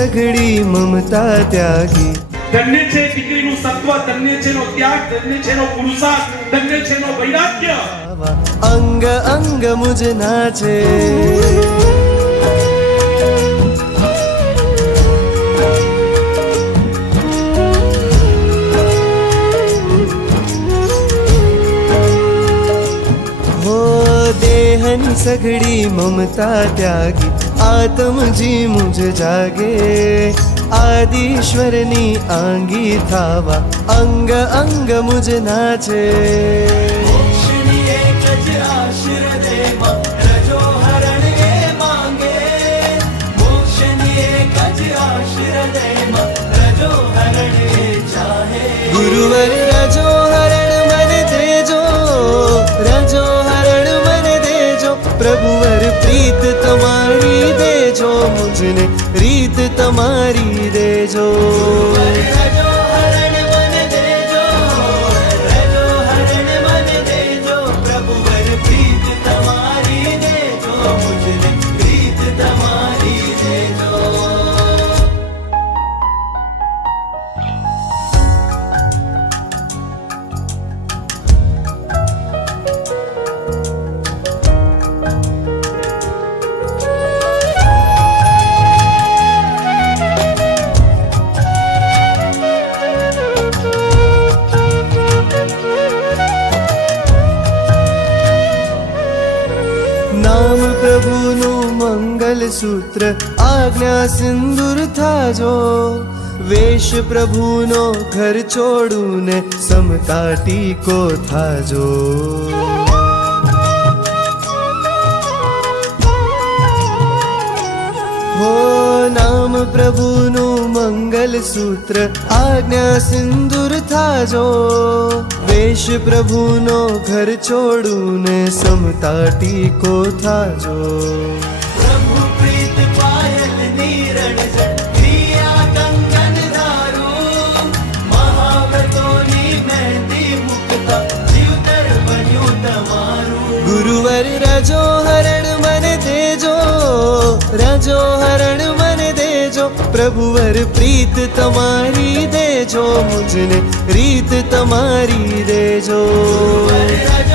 સઘળી મમતા ત્યાગી. ધન્ય છે દીકરીનું સત્વ, ધન્ય છે નો ત્યાગ, ધન્ય છે નો પુરુષાર્થ, ધન્ય છે નો વૈરાગ્ય. અંગ અંગ મુજ નાચે. દેહની સઘળી મમતા ત્યાગી, આત્મજી મુજ જાગે. આદિશ્વરની આંગી થાવા, અંગ અંગ મુજ નાચે. મોક્ષની એક જ આશીર દે માં, રજો હરણ એ માંગે. મોક્ષની એક જ આશીર દે માં, રજો હરણ એ ચાહે. ગુરુવર રજો હરણ મને દેજો, રજો હરણ મને દેજો. પ્રભુવર પ્રીત તમારી દેજો, મુજને રીત તમારી દેજો. રજો હરણ મને દેજો, રજો હરણ મને દેજો. પ્રભુવર પ્રીત તમારી દેજો, મુજને પ્રીત તમારી દેજો. નામ પ્રભુનું મંગલ સૂત્ર, આજ્ઞા સિંદૂર થાજો. વેશ પ્રભુનો ઘર છોડું ને સમતા ટીકો થાજો. હો નામ પ્રભુનું મંગલ સૂત્ર, આજ્ઞા સિંદૂર થાજો. વેશ પ્રભુનો ઘર છોડું ને સમતા ટીકો થાજો. પ્રભુ પ્રીત પાયલ નીરણજન, ક્રિયા કંગન ધારું. મહાવ્રતોની મહેંદી મુકતા, જીવતર બન્યું તમારું. ગુરુવર રજો હરણ મને દેજો, રજો હરણ મને દેજો. પ્રભુવર પ્રીત તમારી દેજો, મુજને રીત તમારી દેજો. રજો